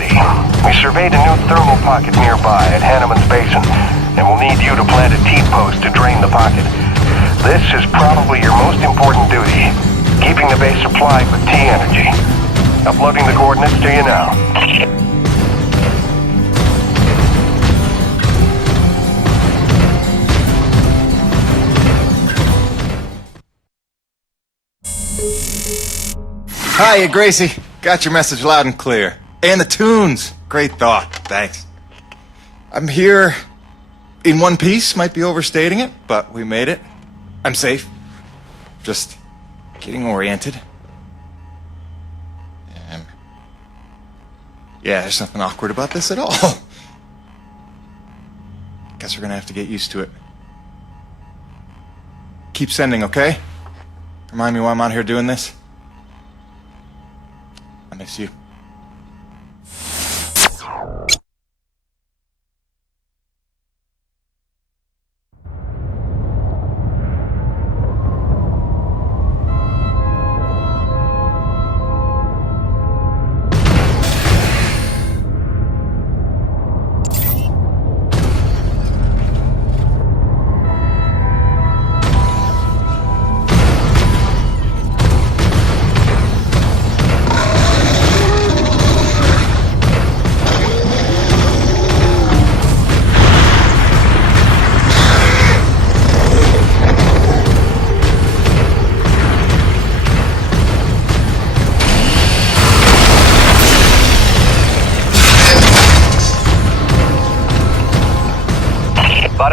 ready. We surveyed a new thermal pocket nearby at Hanneman's Basin, and we'll need you to plant a T-post to drain the pocket. This is probably your most important duty, keeping the base supplied with T-energy. Uploading the coordinates to you now. Hiya, Gracie. Got your message loud and clear. And the tunes. Great thought. Thanks. I'm here in one piece. Might be overstating it, but we made it. I'm safe. Just getting oriented. Yeah, there's nothing awkward about this at all. Guess we're gonna have to get used to it. Keep sending, okay? Remind me why I'm out here doing this. I miss you.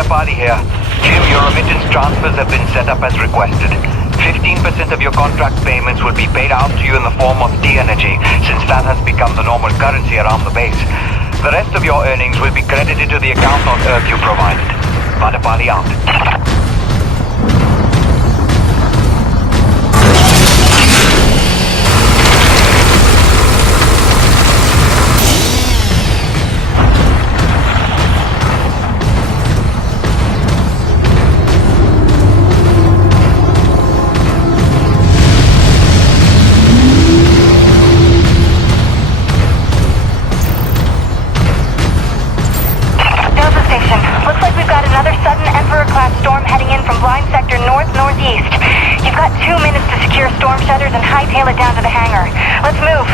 Body here. Jim, your remittance transfers have been set up as requested. 15% of your contract payments will be paid out to you in the form of T-energy, since that has become the normal currency around the base. The rest of your earnings will be credited to the account on Earth you provided. Body out. Northeast. You've got 2 minutes to secure storm shutters and hightail it down to the hangar. Let's move.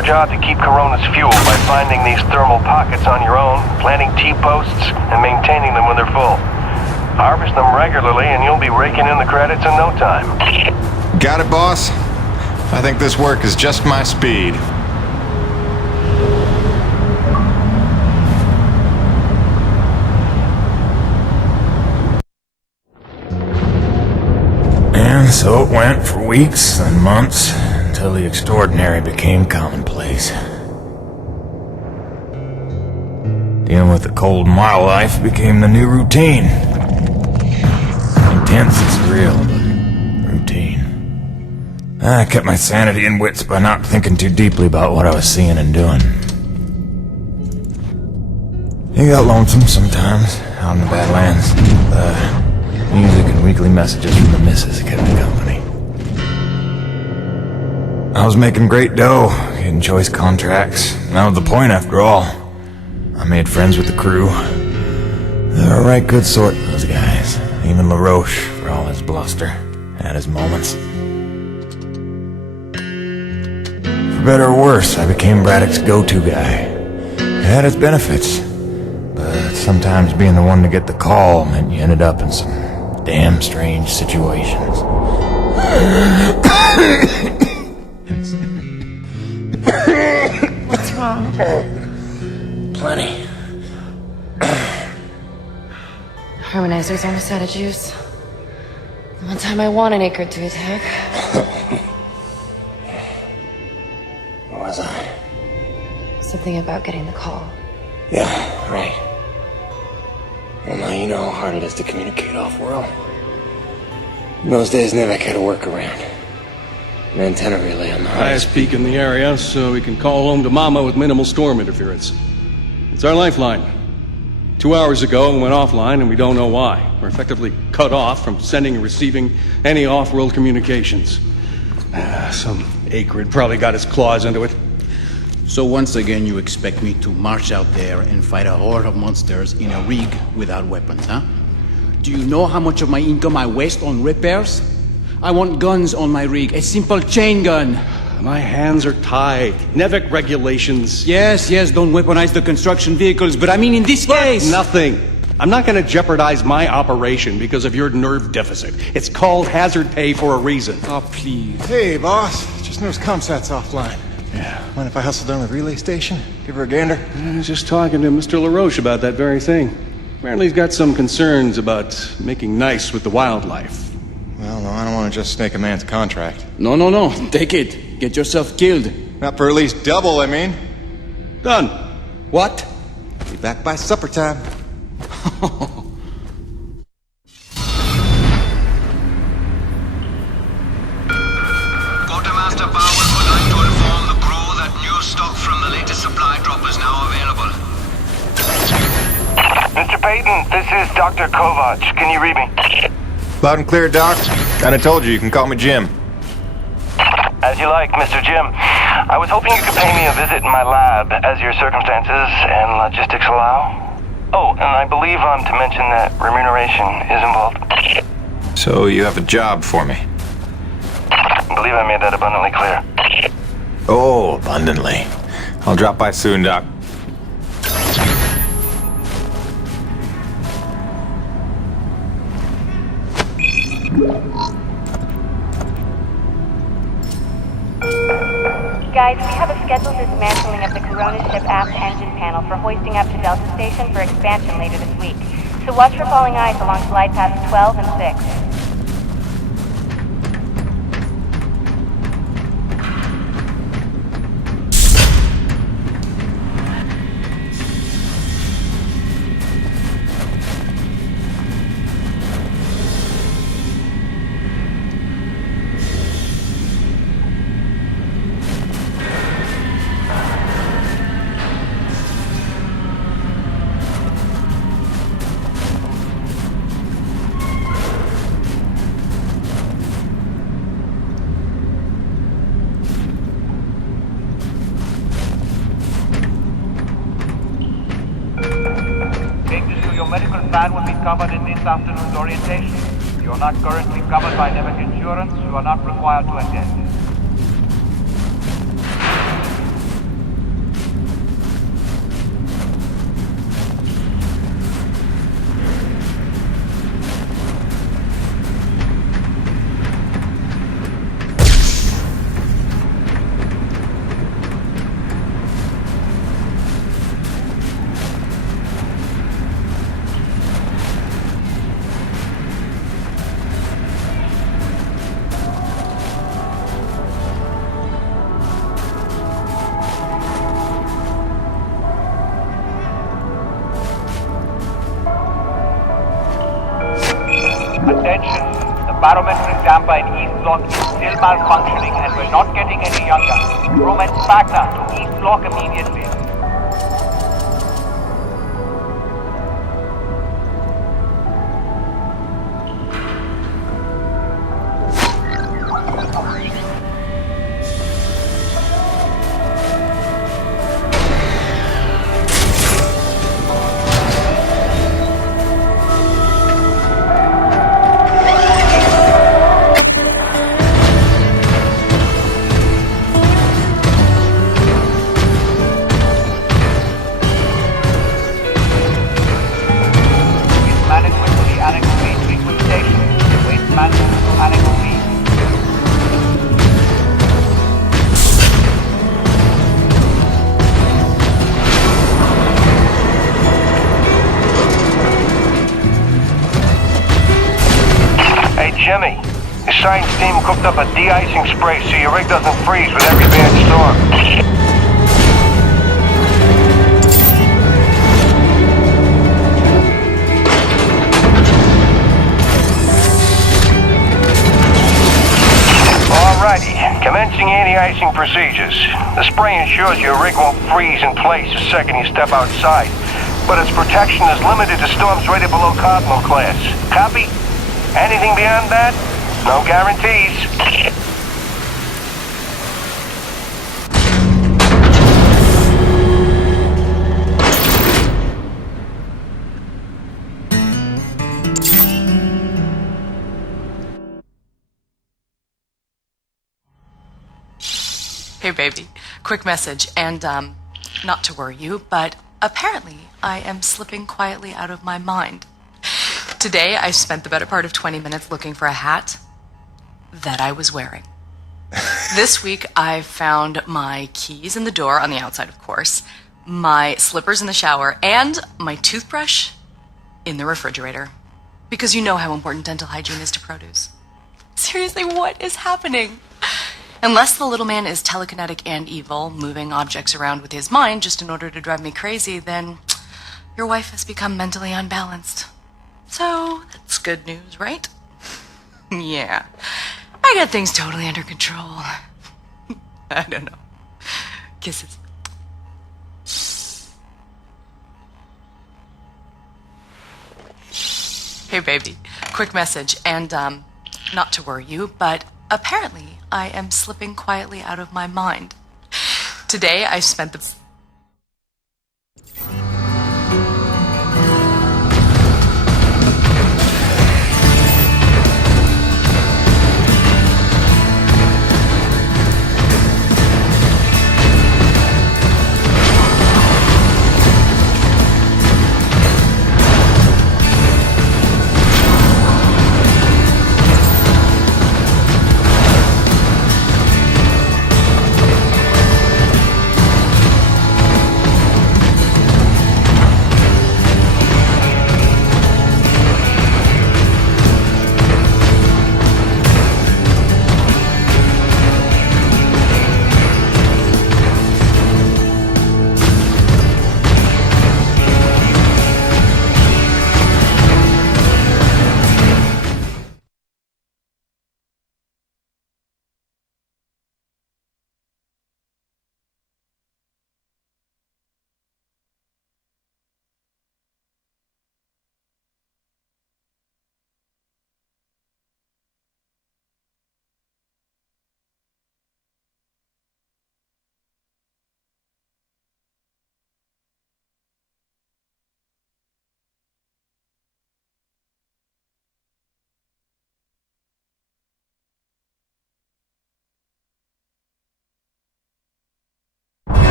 your job to keep Corona's fueled by finding these thermal pockets on your own, planting T-posts, and maintaining them when they're full. Harvest them regularly and you'll be raking in the credits in no time. Got it, boss? I think this work is just my speed. And so it went for weeks and months, until the extraordinary became commonplace. Dealing with the cold mile life became the new routine. Intense and surreal, but routine. I kept my sanity and wits by not thinking too deeply about what I was seeing and doing. It got lonesome sometimes, out in the Badlands. Music and weekly messages from the missus kept me company. I was making great dough, getting choice contracts. That was the point, after all. I made friends with the crew. They're a right good sort, those guys. Even LaRoche, for all his bluster, had his moments. For better or worse, I became Braddock's go-to guy. It had its benefits, but sometimes being the one to get the call meant you ended up in some damn strange situations. What's wrong? Plenty. Harmonizers almost out of juice. The one time I want an acre to attack. What was I? Something about getting the call. Yeah, right. Well, now you know how hard it is to communicate off-world. In those days, Nevek had a workaround. An antenna relay on the Highest peak in the area, so we can call home to Mama with minimal storm interference. It's our lifeline. 2 hours ago, it went offline, and we don't know why. We're effectively cut off from sending and receiving any off-world communications. Some acrid probably got his claws into it. So once again, you expect me to march out there and fight a horde of monsters in a rig without weapons, huh? Do you know how much of my income I waste on repairs? I want guns on my rig, a simple chain gun. My hands are tied. Nevek regulations. Yes, don't weaponize the construction vehicles, but I mean in this case... Nothing. I'm not going to jeopardize my operation because of your nerve deficit. It's called hazard pay for a reason. Oh, please. Hey, boss. Just noticed ComSat's offline. Yeah. Mind if I hustle down to the relay station? Give her a gander? I was just talking to Mr. LaRoche about that very thing. Apparently he's got some concerns about making nice with the wildlife. Well, no, I don't want to just snake a man's contract. No. Take it. Get yourself killed. Not for at least double, I mean. Done. What? Be back by supper time. Quartermaster Powell would like to inform the crew that new stock from the latest supply drop is now available. Mr. Payton, this is Dr. Kovac. Can you read me? Loud and clear, Doc. Kinda told you can call me Jim. As you like, Mr. Jim. I was hoping you could pay me a visit in my lab, as your circumstances and logistics allow. Oh, and I believe I'm to mention that remuneration is involved. So you have a job for me? I believe I made that abundantly clear. Oh, abundantly. I'll drop by soon, Doc. Guys, we have a scheduled dismantling of the Corona ship aft engine panel for hoisting up to Delta Station for expansion later this week. So watch for falling ice along glide paths 12 and 6. Medical plan will be covered in this afternoon's orientation. You are not currently covered by Nevek insurance. You are not required to attend. Attention. The barometric damper in East Block is still malfunctioning and we're not getting any younger. Crewmen back now to East Block immediately. Jimmy, your science team cooked up a de-icing spray so your rig doesn't freeze with every bad storm. Alrighty, commencing anti-icing procedures. The spray ensures your rig won't freeze in place the second you step outside, but its protection is limited to storms rated below Cardinal class. Copy? Anything beyond that? No guarantees. Hey baby, quick message, and not to worry you, but apparently I am slipping quietly out of my mind. Today, I spent the better part of 20 minutes looking for a hat that I was wearing. This week, I found my keys in the door, on the outside, of course, my slippers in the shower, and my toothbrush in the refrigerator. Because you know how important dental hygiene is to produce. Seriously, what is happening? Unless the little man is telekinetic and evil, moving objects around with his mind just in order to drive me crazy, then your wife has become mentally unbalanced. So, that's good news, right? Yeah. I got things totally under control. I don't know. Kisses. Hey baby, quick message, and not to worry you, but apparently I am slipping quietly out of my mind. Today I spent the...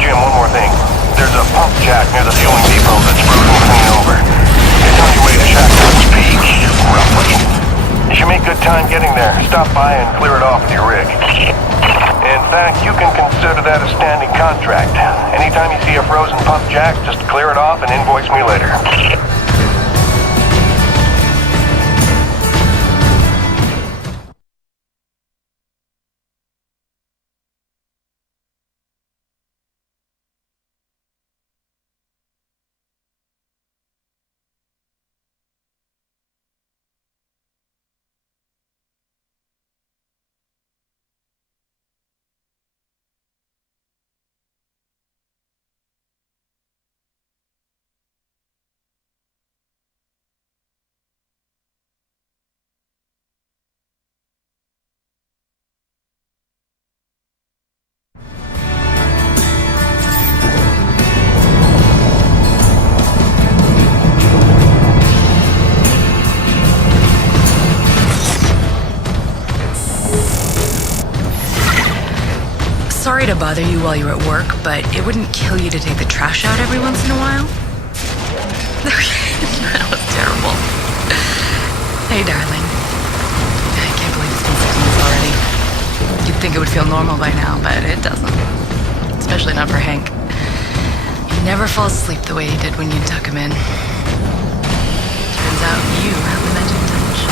Jim, one more thing. There's a pump jack near the fueling depot that's frozen clean over. It's on your way to Shackleton's Peak, roughly. You should make good time getting there. Stop by and clear it off with your rig. In fact, you can consider that a standing contract. Anytime you see a frozen pump jack, just clear it off and invoice me later. Sorry to bother you while you're at work, but it wouldn't kill you to take the trash out every once in a while? That was terrible. Hey, darling. I can't believe it's been 6 months already. You'd think it would feel normal by now, but it doesn't. Especially not for Hank. He never falls asleep the way he did when you tuck him in. Turns out you have the magic touch.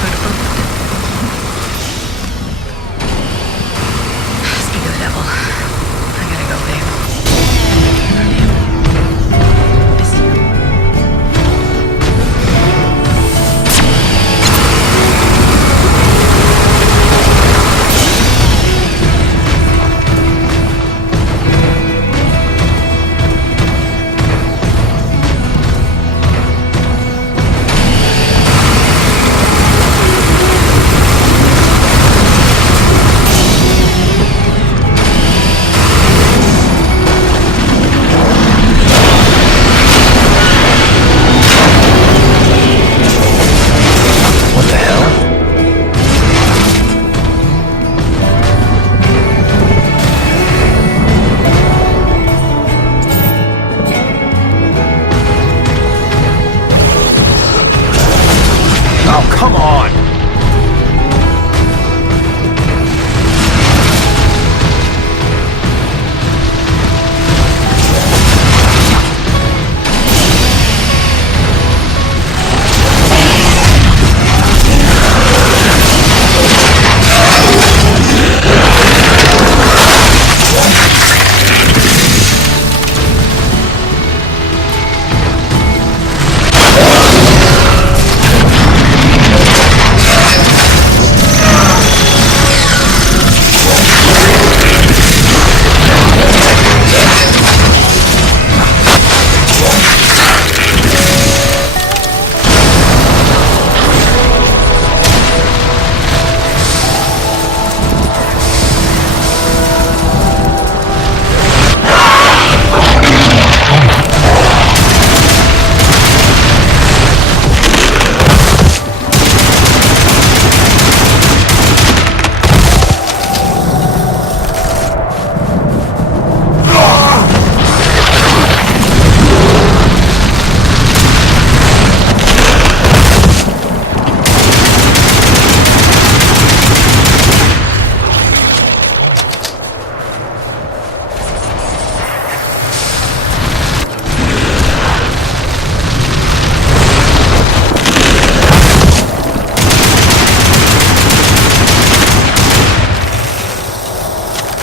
Put a book. Speak of the devil. I gotta go, babe. Love you. Miss you. Come on!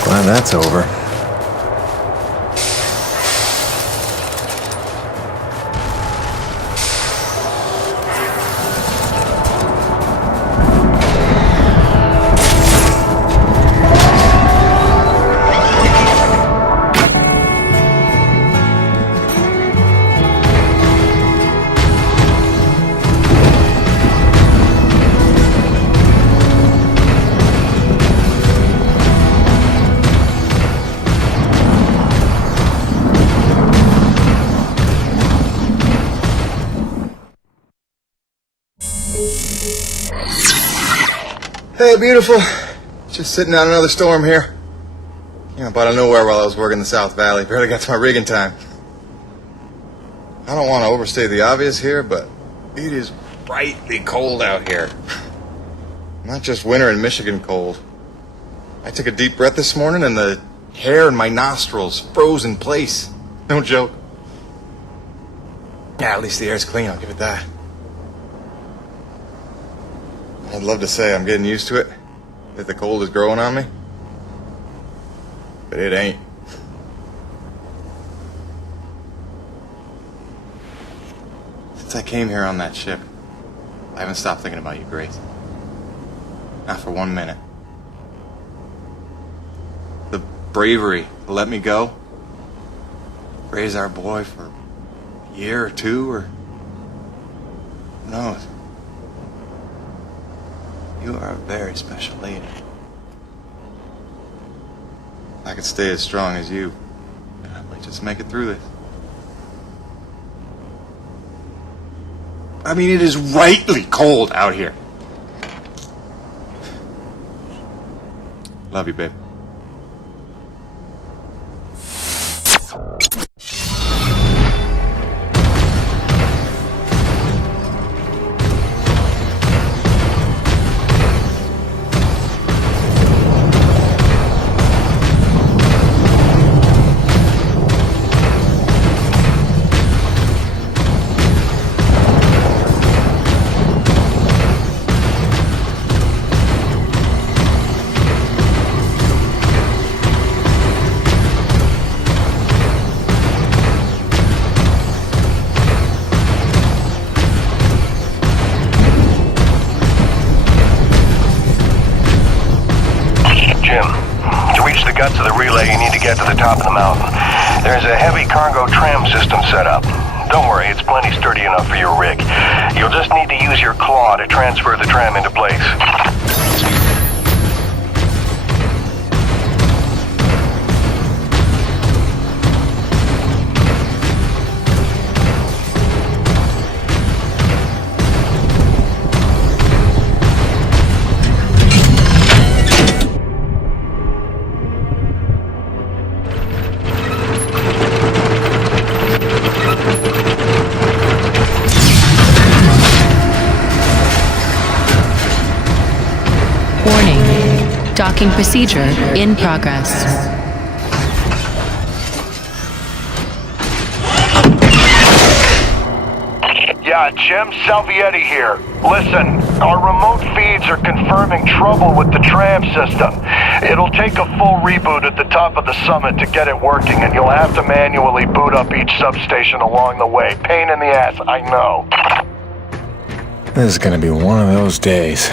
Glad that's over. Hey, beautiful. Just sitting out another storm here. Out of nowhere while I was working the South Valley. Barely got to my rig in time. I don't want to overstate the obvious here, but it is frightfully cold out here. Not just winter in Michigan cold. I took a deep breath this morning and the hair in my nostrils froze in place. No joke. Yeah, at least the air's clean, I'll give it that. I'd love to say I'm getting used to it, that the cold is growing on me, but it ain't. Since I came here on that ship, I haven't stopped thinking about you, Grace. Not for 1 minute. The bravery to let me go, raise our boy for a year or two, or who knows. You are a very special lady. If I could stay as strong as you, I might just make it through this. I mean, it is rightly cold out here. Love you, babe. nuts of the relay, you need to get to the top of the mountain. There's a heavy cargo tram system set up. Don't worry, it's plenty sturdy enough for your rig. You'll just need to use your claw to transfer the tram into place. Warning. Docking procedure in progress. Yeah, Jim Salvietti here. Listen, our remote feeds are confirming trouble with the tram system. It'll take a full reboot at the top of the summit to get it working, and you'll have to manually boot up each substation along the way. Pain in the ass, I know. This is gonna be one of those days.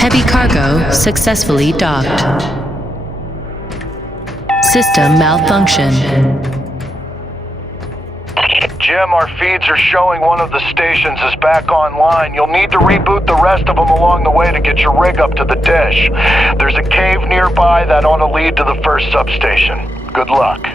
Heavy cargo successfully docked. System malfunction. Jim, our feeds are showing one of the stations is back online. You'll need to reboot the rest of them along the way to get your rig up to the dish. There's a cave nearby that ought to lead to the first substation. Good luck.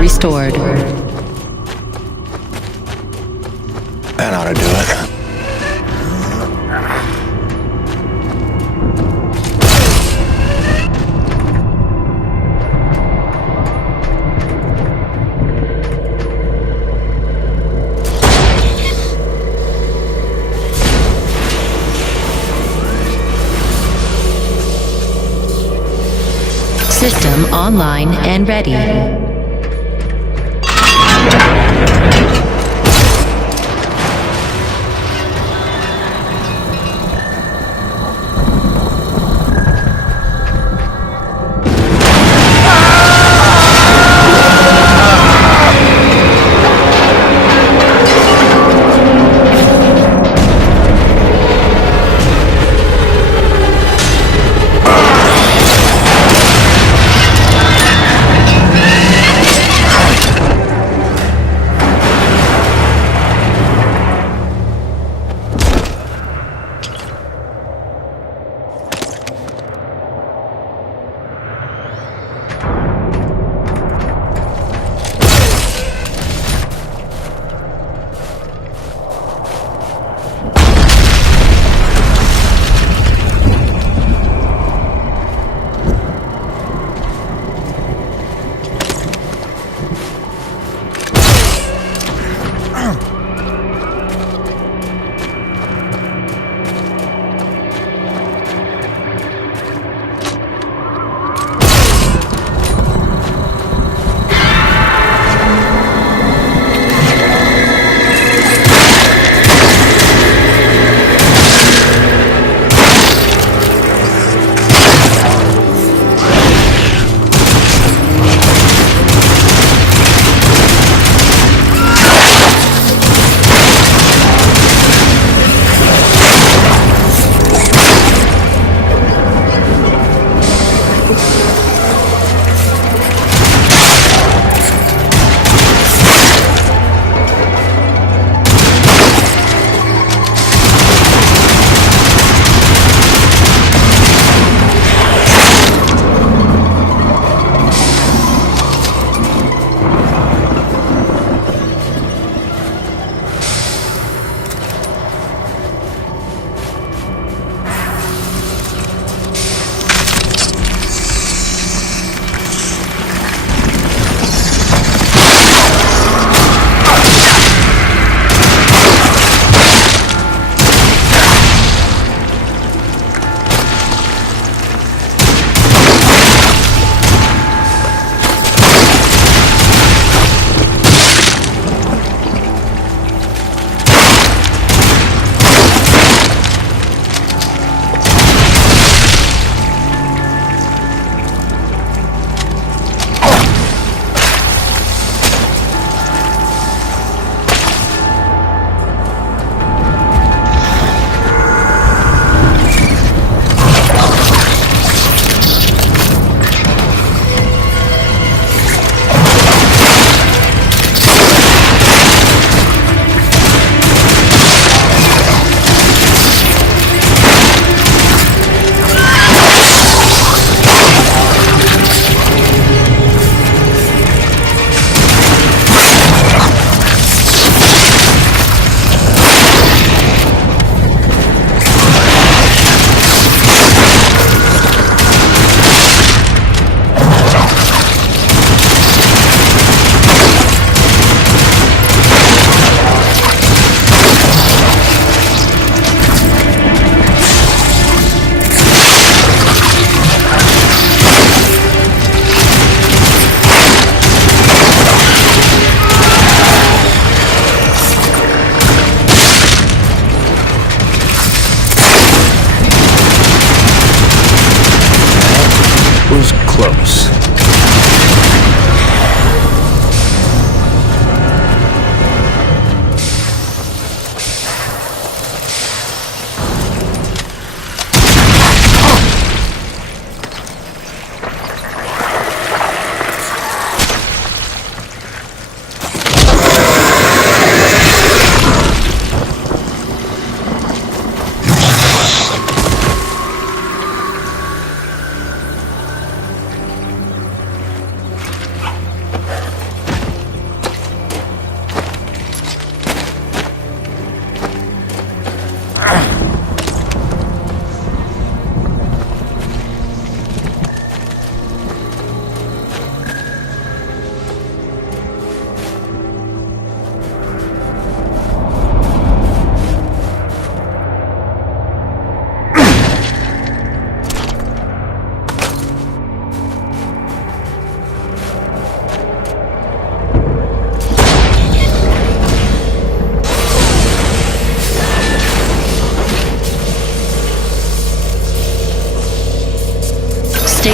Restored. That ought to do it. System online and ready.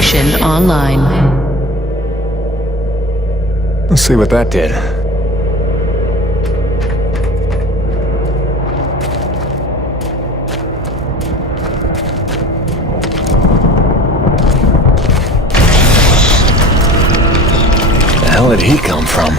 Station online. Let's see what that did. The hell did he come from?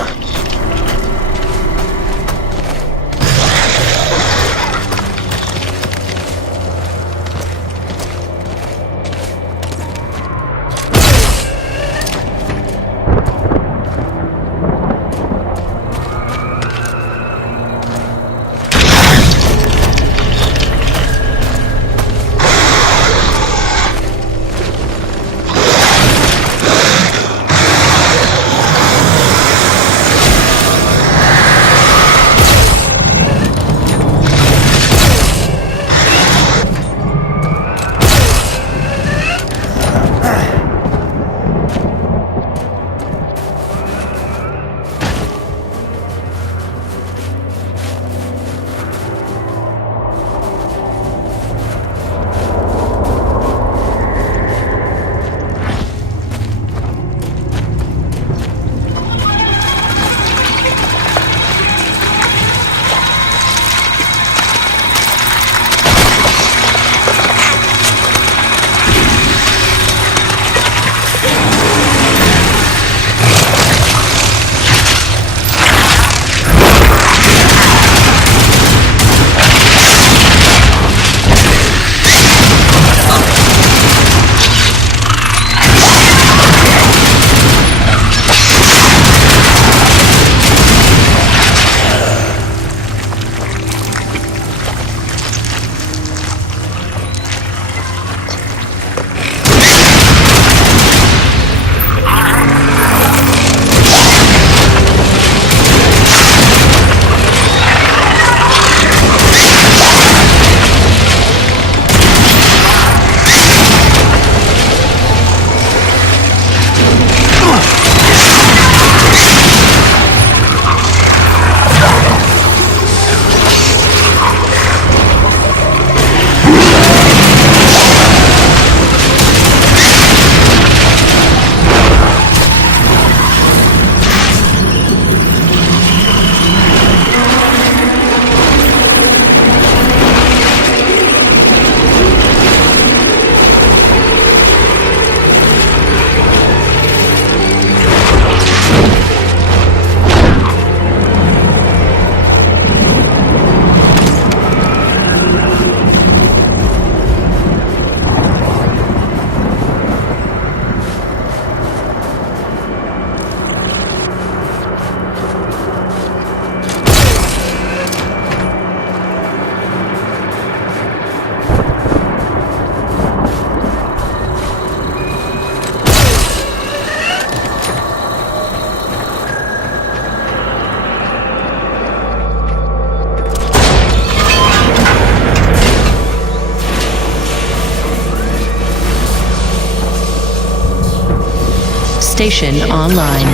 Station online.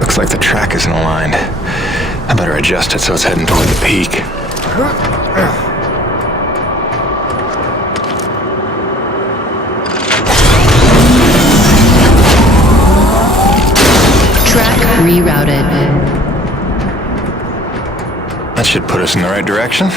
Looks like the track isn't aligned. I better adjust it so it's heading toward the peak. Track rerouted. That should put us in the right direction.